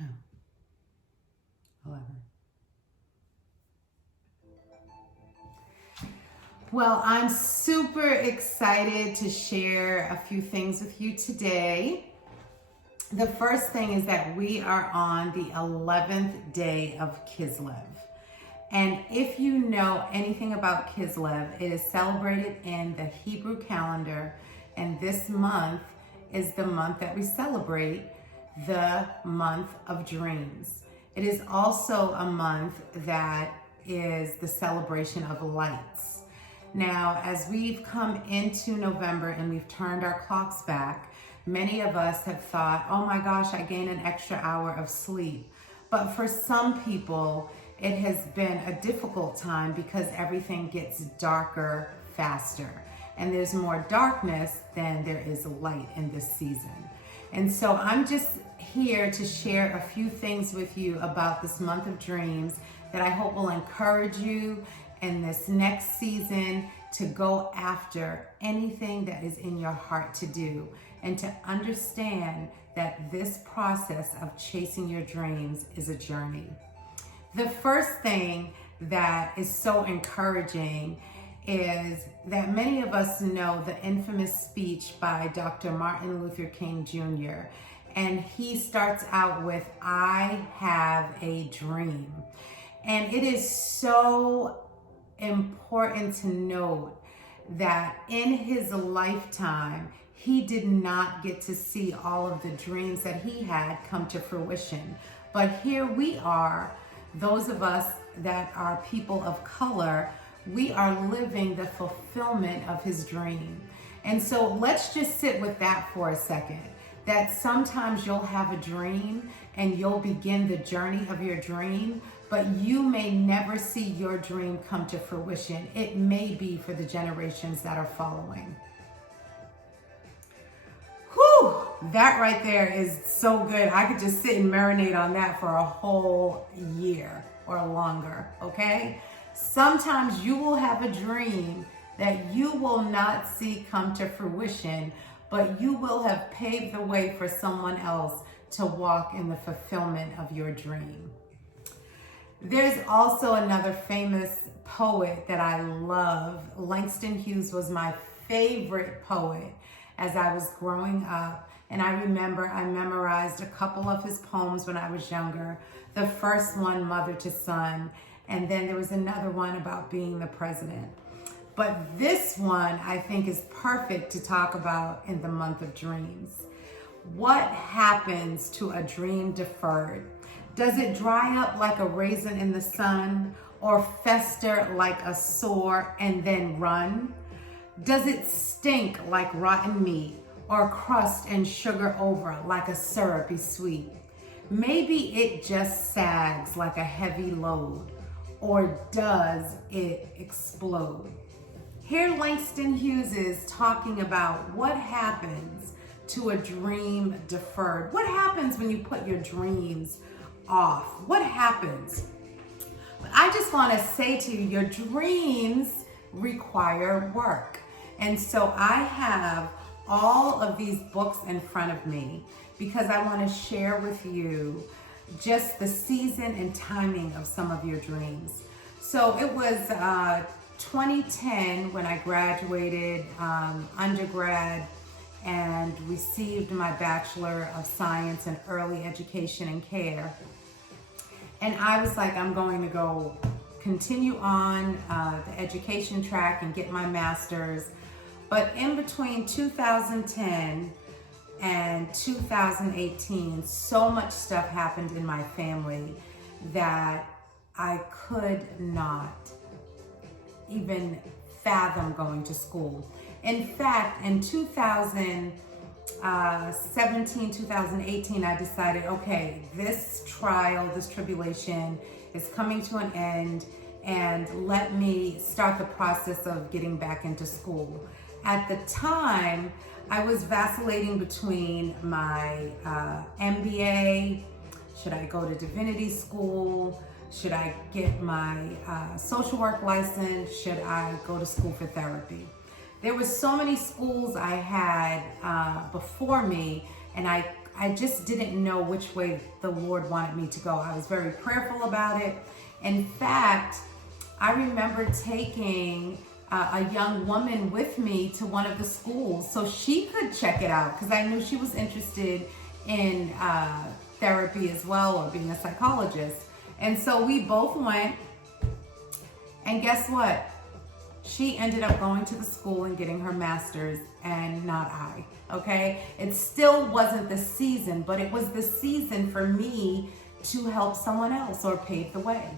Oh, 11. Well, I'm super excited to share a few things with you today. The first thing is that we are on the 11th day of Kislev. And if you know anything about Kislev, it is celebrated in the Hebrew calendar. And this month is the month that we celebrate the month of dreams. It is also a month that is the celebration of lights. Now, as we've come into November and we've turned our clocks back, many of us have thought, oh my gosh, I gained an extra hour of sleep. But for some people, it has been a difficult time because everything gets darker faster. And there's more darkness than there is light in this season. And so I'm just here to share a few things with you about this month of dreams that I hope will encourage you in this next season to go after anything that is in your heart to do, and to understand that this process of chasing your dreams is a journey. The first thing that is so encouraging is that many of us know the infamous speech by Dr. Martin Luther King Jr. And he starts out with, I have a dream. And it is so important to note that in his lifetime, he did not get to see all of the dreams that he had come to fruition. But here we are, those of us that are people of color, we are living the fulfillment of his dream. And so let's just sit with that for a second. That sometimes you'll have a dream and you'll begin the journey of your dream, but you may never see your dream come to fruition. It may be for the generations that are following. Whew, that right there is so good. I could just sit and marinate on that for a whole year or longer, okay? Sometimes you will have a dream that you will not see come to fruition, but you will have paved the way for someone else to walk in the fulfillment of your dream. There's also another famous poet that I love. Langston Hughes was my favorite poet as I was growing up. And I remember I memorized a couple of his poems when I was younger. The first one, Mother to Son, and then there was another one about being the president. But this one I think is perfect to talk about in the month of dreams. What happens to a dream deferred? Does it dry up like a raisin in the sun, or fester like a sore and then run? Does it stink like rotten meat, or crust and sugar over like a syrupy sweet? Maybe it just sags like a heavy load, or does it explode? Here Langston Hughes is talking about what happens to a dream deferred. What happens when you put your dreams off? What happens? I just want to say to you, your dreams require work. And so I have all of these books in front of me because I want to share with you just the season and timing of some of your dreams. So it was 2010 when I graduated undergrad and received my Bachelor of Science in Early Education and Care. And I was like, I'm going to go continue on the education track and get my master's. But in between 2010 and 2018, so much stuff happened in my family that I could not even fathom going to school. In fact, in 2017, 2018, I decided, okay, this trial, this tribulation is coming to an end, and let me start the process of getting back into school. At the time, I was vacillating between my MBA, should I go to divinity school? Should I get my social work license? Should I go to school for therapy? There were so many schools I had before me, and I I just didn't know which way the Lord wanted me to go. I was very prayerful about it. In fact, I remember taking a young woman with me to one of the schools so she could check it out, because I knew she was interested in therapy as well, or being a psychologist. And so we both went, and guess what? She ended up going to the school and getting her master's, and not I, okay? It still wasn't the season, but it was the season for me to help someone else or pave the way.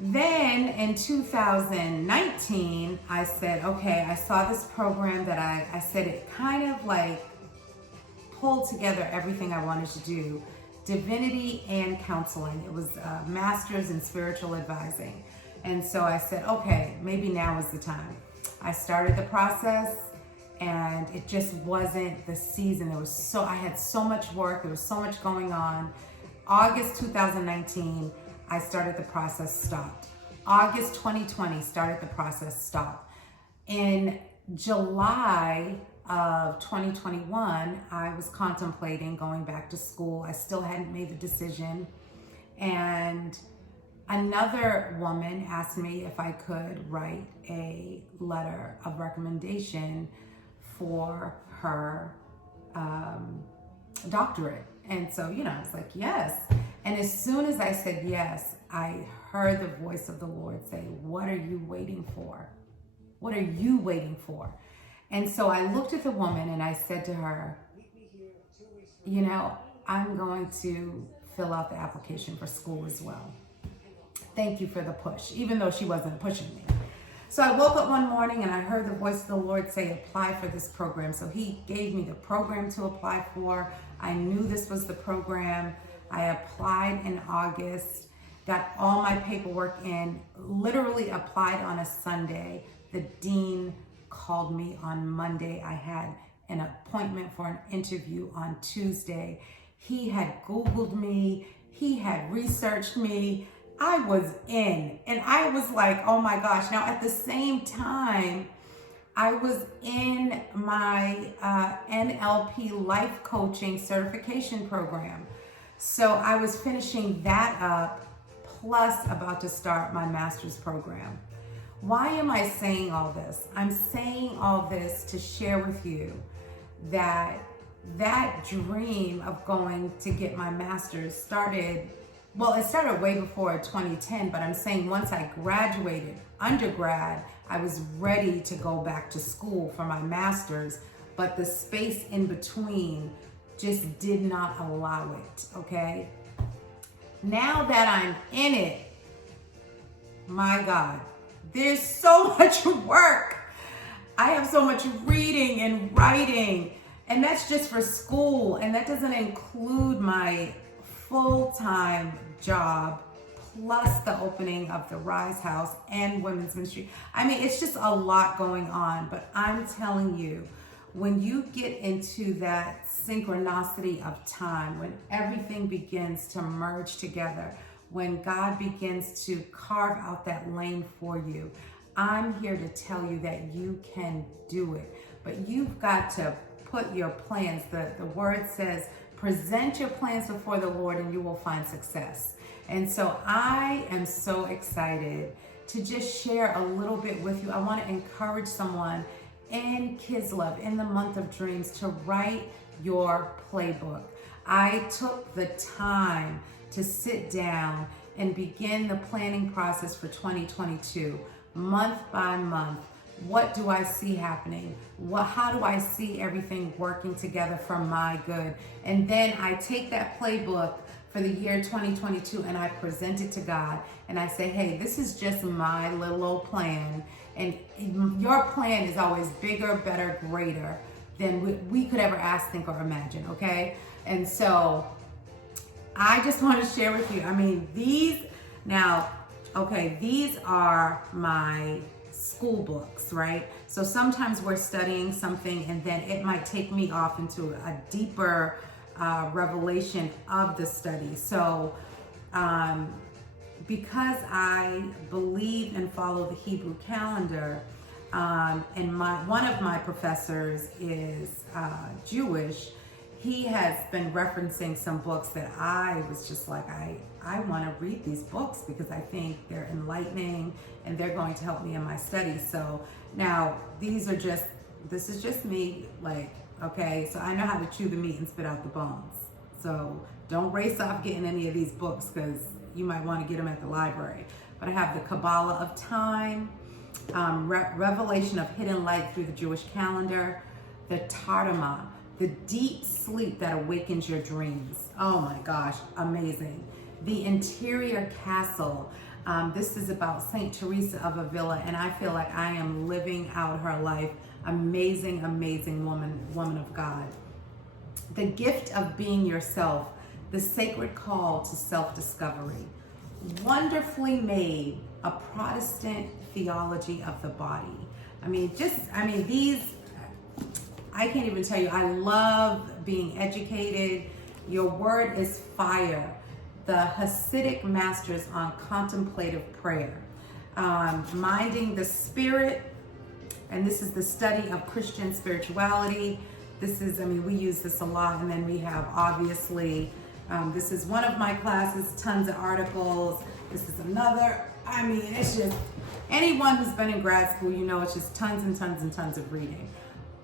Then in 2019, I said, okay, I saw this program that I said it kind of like pulled together everything I wanted to do, divinity and counseling. It was a master's in spiritual advising. And so I said, okay, maybe now is the time. I started the process, and it just wasn't the season. I had so much work. There was so much going on. August 2019, I started the process, stopped. August 2020, started the process, stopped. In July of 2021, I was contemplating going back to school. I still hadn't made the decision. And another woman asked me if I could write a letter of recommendation for her doctorate. And so, I was like, yes. And as soon as I said yes, I heard the voice of the Lord say, what are you waiting for? What are you waiting for? And so I looked at the woman and I said to her, I'm going to fill out the application for school as well. Thank you for the push, even though she wasn't pushing me. So I woke up one morning and I heard the voice of the Lord say, apply for this program. So he gave me the program to apply for. I knew this was the program. I applied in August, got all my paperwork in, literally applied on a Sunday. The dean called me on Monday. I had an appointment for an interview on Tuesday. He had Googled me. He had researched me. I was in, and I was like, oh my gosh. Now at the same time, I was in my NLP life coaching certification program. So I was finishing that up, plus about to start my master's program. Why am I saying all this? I'm saying all this to share with you that dream of going to get my master's started. Well, it started way before 2010, but I'm saying once I graduated undergrad, I was ready to go back to school for my master's, but the space in between just did not allow it, okay? Now that I'm in it, my God, there's so much work. I have so much reading and writing, and that's just for school, and that doesn't include my full-time job, plus the opening of the Rise House and women's ministry. I mean, it's just a lot going on, but I'm telling you, when you get into that synchronicity of time, when everything begins to merge together, when God begins to carve out that lane for you, I'm here to tell you that you can do it. But you've got to put your plans, the word says, present your plans before the Lord and you will find success. And so I am so excited to just share a little bit with you. I want to encourage someone in Kislev, in the month of dreams, to write your playbook. I took the time to sit down and begin the planning process for 2022, month by month. What do I see happening? How do I see everything working together for my good? And then I take that playbook for the year 2022 and I present it to God. And I say, hey, this is just my little old plan. And your plan is always bigger, better, greater than we could ever ask, think, or imagine, okay? And so I just want to share with you, I mean, these are my school books, right? So sometimes we're studying something and then it might take me off into a deeper revelation of the study. So because I believe and follow the Hebrew calendar, and one of my professors is Jewish, he has been referencing some books that I was just like, I want to read these books because I think they're enlightening and they're going to help me in my studies. So now this is just me, like, okay, so I know how to chew the meat and spit out the bones. So don't race off getting any of these books because you might want to get them at the library. But I have the Kabbalah of Time, Revelation of Hidden Light through the Jewish calendar, the Tartama, the deep sleep that awakens your dreams. Oh my gosh, amazing. The Interior Castle. This is about Saint Teresa of Avila, and I feel like I am living out her life. Amazing, amazing woman of God. The Gift of Being Yourself, the Sacred Call to Self-Discovery. Wonderfully Made, a Protestant Theology of the Body. These, I can't even tell you, I love being educated. Your Word is Fire, the Hasidic Masters on Contemplative Prayer. Minding the Spirit, and this is the study of Christian spirituality. This is, we use this a lot, and then we have, obviously, this is one of my classes, tons of articles. This is another. It's just, anyone who's been in grad school, it's just tons and tons and tons of reading.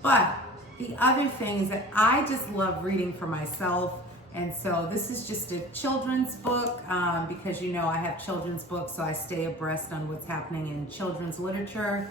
But the other thing is that I just love reading for myself. And so this is just a children's book because, I have children's books, so I stay abreast on what's happening in children's literature.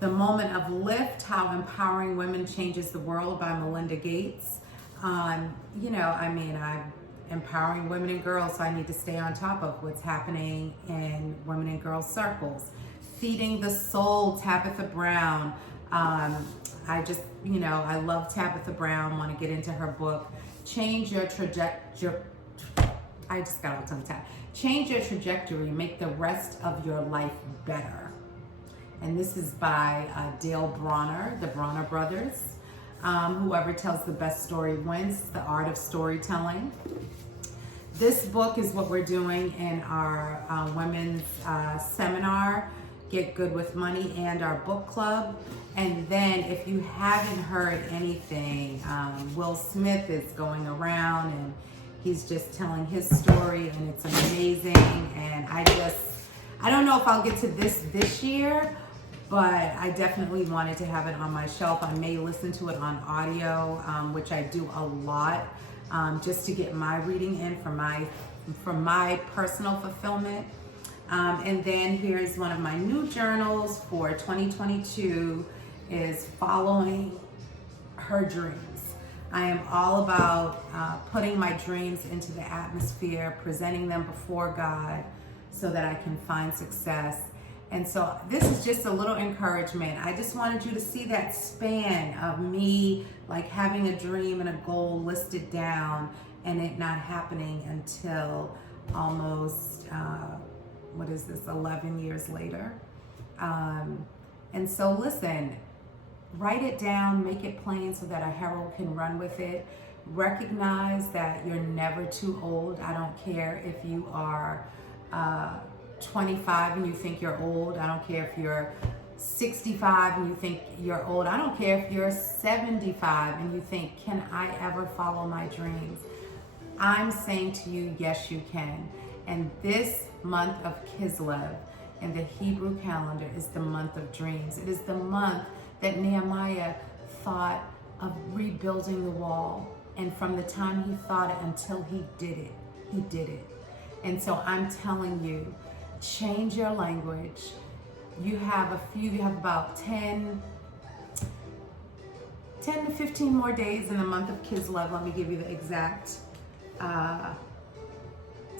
The Moment of Lift, How Empowering Women Changes the World by Melinda Gates. I'm empowering women and girls, so I need to stay on top of what's happening in women and girls circles. Feeding the Soul, Tabitha Brown. I love Tabitha Brown, want to get into her book. Change Your Trajectory. I just got all tongue-tied. Change Your Trajectory, Make the Rest of Your Life Better. And this is by Dale Bronner, the Bronner brothers. Whoever tells the best story wins, The Art of Storytelling. This book is what we're doing in our women's seminar, Get Good with Money, and our book club. And then if you haven't heard anything, Will Smith is going around and he's just telling his story, and it's amazing. And I don't know if I'll get to this year, but I definitely wanted to have it on my shelf. I may listen to it on audio, which I do a lot, just to get my reading in for my personal fulfillment. And then here's one of my new journals for 2022 is Following Her Dreams. I am all about putting my dreams into the atmosphere, presenting them before God so that I can find success. And so this is just a little encouragement. I just wanted you to see that span of me like having a dream and a goal listed down and it not happening until almost, 11 years later. And so listen, write it down, make it plain so that a herald can run with it. Recognize that you're never too old. I don't care if you are 25 and you think you're old. I don't care if you're 65 and you think you're old. I don't care if you're 75 and you think, can I ever follow my dreams? I'm saying to you, yes, you can. And this month of Kislev in the Hebrew calendar is the month of dreams. It is the month that Nehemiah thought of rebuilding the wall. And from the time he thought it until he did it, he did it. And so I'm telling you, change your language. You have about 10 to 15 more days in the month of Kislev. Let me give you the exact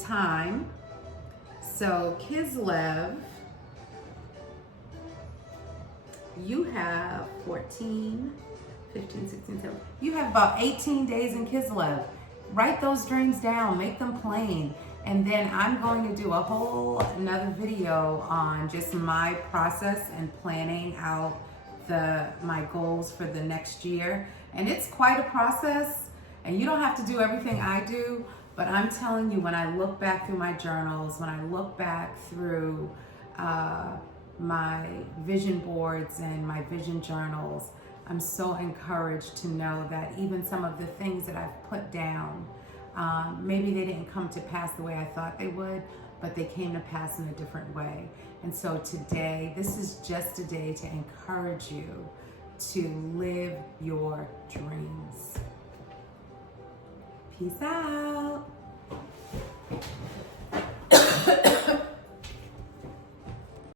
time. So Kislev, you have 14, 15, 16, 17. You have about 18 days in Kislev. Write those dreams down, make them plain. And then I'm going to do a whole another video on just my process and planning out my goals for the next year. And it's quite a process, and you don't have to do everything I do, but I'm telling you, when I look back through my journals, when I look back through my vision boards and my vision journals, I'm so encouraged to know that even some of the things that I've put down, maybe they didn't come to pass the way I thought they would, but they came to pass in a different way. And so today, this is just a day to encourage you to live your dreams. Peace out.